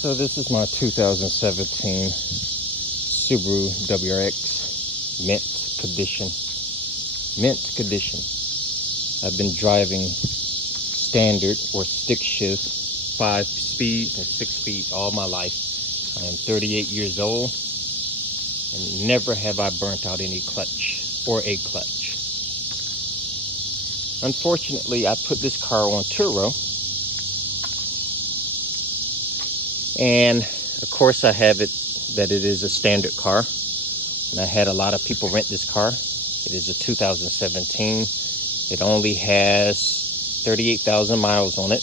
So this is my 2017 Subaru WRX mint condition. Mint condition. I've been driving standard or stick shift 5 speeds and 6 speeds all my life. I am 38 years old and never have I burnt out any clutch or a clutch. Unfortunately, I put this car on Turo, and of course I have it that it is a standard car, and I had a lot of people rent this car. It is a 2017. It only has 38,000 miles on it.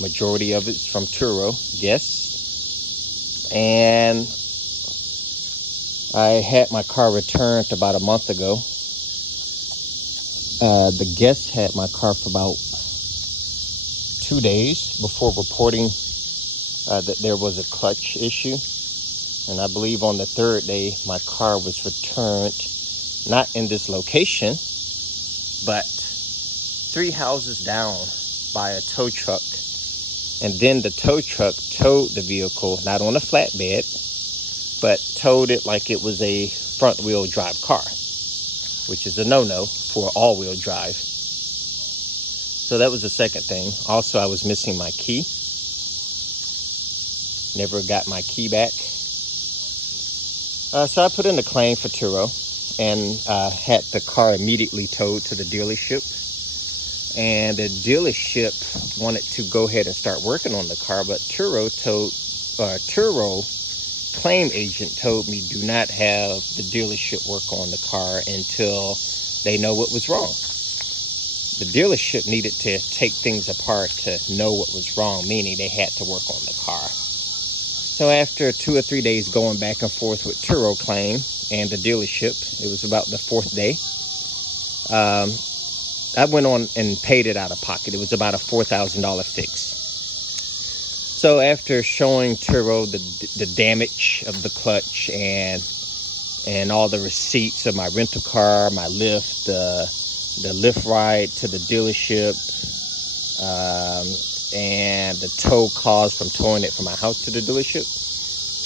Majority of it's from Turo guests, and I had my car returned about a month ago. The guests had my car for about 2 days before reporting that there was a clutch issue. And I believe on the third day, my car was returned, not in this location, but 3 houses down by a tow truck. And then the tow truck towed the vehicle, not on a flatbed, but towed it like it was a front-wheel drive car, which is a no-no for all-wheel drive. So that was the second thing. Also, I was missing my key. Never got my key back. So I put in a claim for Turo and had the car immediately towed to the dealership. And the dealership wanted to go ahead and start working on the car, but Turo claim agent told me do not have the dealership work on the car until they know what was wrong. The dealership needed to take things apart to know what was wrong, meaning they had to work on the car. So after 2 or 3 days going back and forth with Turo claim and the dealership, it was about the 4th day, I went on and paid it out of pocket. It was about a $4,000 fix. So after showing Turo the damage of the clutch and all the receipts of my rental car, my Lyft, the Lyft ride to the dealership, and the tow cost from towing it from my house to the dealership,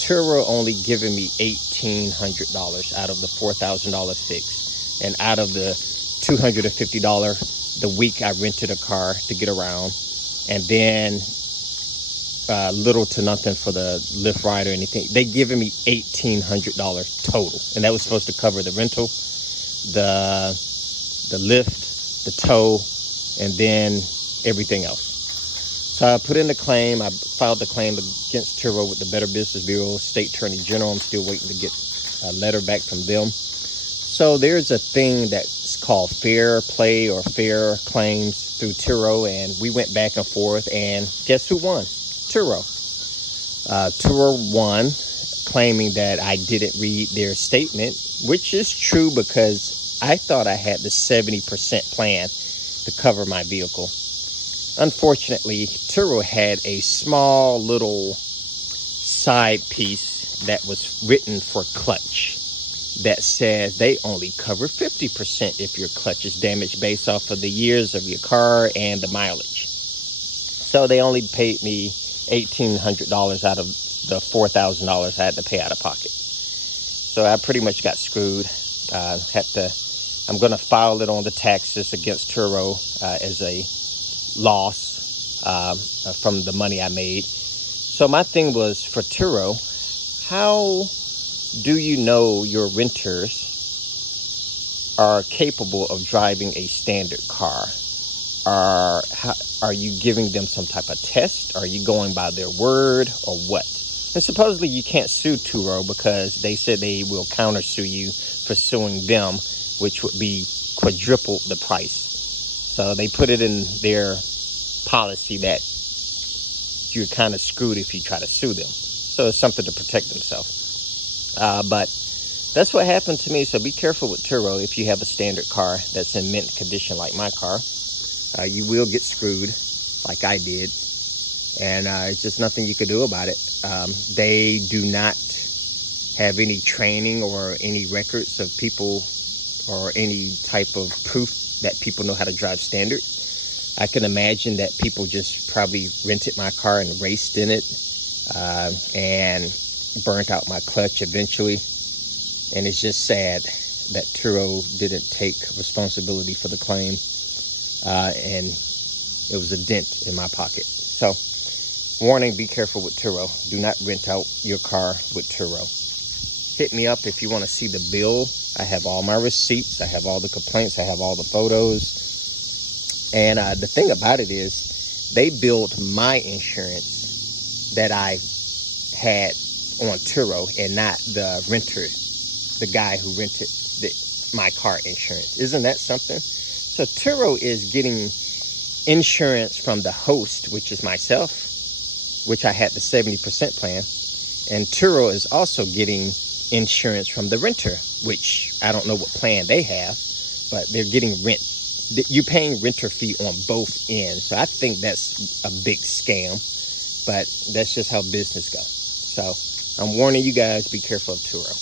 Turo only giving me $1,800 out of the $4,000 fix, and out of the $250 the week I rented a car to get around, and then little to nothing for the Lyft ride or anything. They giving me $1,800 total, and that was supposed to cover the rental, the Lyft, the tow, and then everything else. So I put in the claim. I filed the claim against Turo with the Better Business Bureau, State Attorney General. I'm still waiting to get a letter back from them. So there's a thing that's called fair play or fair claims through Turo, and we went back and forth, and guess who won? Turo. Turo won, claiming that I didn't read their statement, which is true because I thought I had the 70% plan to cover my vehicle. Unfortunately, Turo had a small little side piece that was written for clutch that says they only cover 50% if your clutch is damaged based off of the years of your car and the mileage. So they only paid me $1,800 out of the $4,000 I had to pay out of pocket. So I pretty much got screwed. I'm going to file it on the taxes against Turo as a loss from the money I made. So my thing was for Turo, how do you know your renters are capable of driving a standard car? Are you giving them some type of test? Are you going by their word or what? And supposedly you can't sue Turo because they said they will countersue you for suing them, which would be quadruple the price. So they put it in their policy that you're kind of screwed if you try to sue them. So it's something to protect themselves. But that's what happened to me. So be careful with Turo if you have a standard car that's in mint condition like my car. You will get screwed like I did. And it's just nothing you could do about it. They do not have any training or any records of people or any type of proof that people know how to drive standard. I can imagine that people just probably rented my car and raced in it and burnt out my clutch eventually. And it's just sad that Turo didn't take responsibility for the claim, and it was a dent in my pocket. So, warning, be careful with Turo. Do not rent out your car with Turo. Hit me up if you want to see the bill. I have all my receipts. I have all the complaints. I have all the photos. And the thing about it is, they billed my insurance that I had on Turo and not the renter, the guy who rented my car insurance. Isn't that something? So Turo is getting insurance from the host, which is myself, which I had the 70% plan. And Turo is also getting insurance from the renter, which I don't know what plan they have, but they're getting rent. You're paying renter fee on both ends. So I think that's a big scam, but that's just how business goes. So I'm warning you guys, be careful of Turo.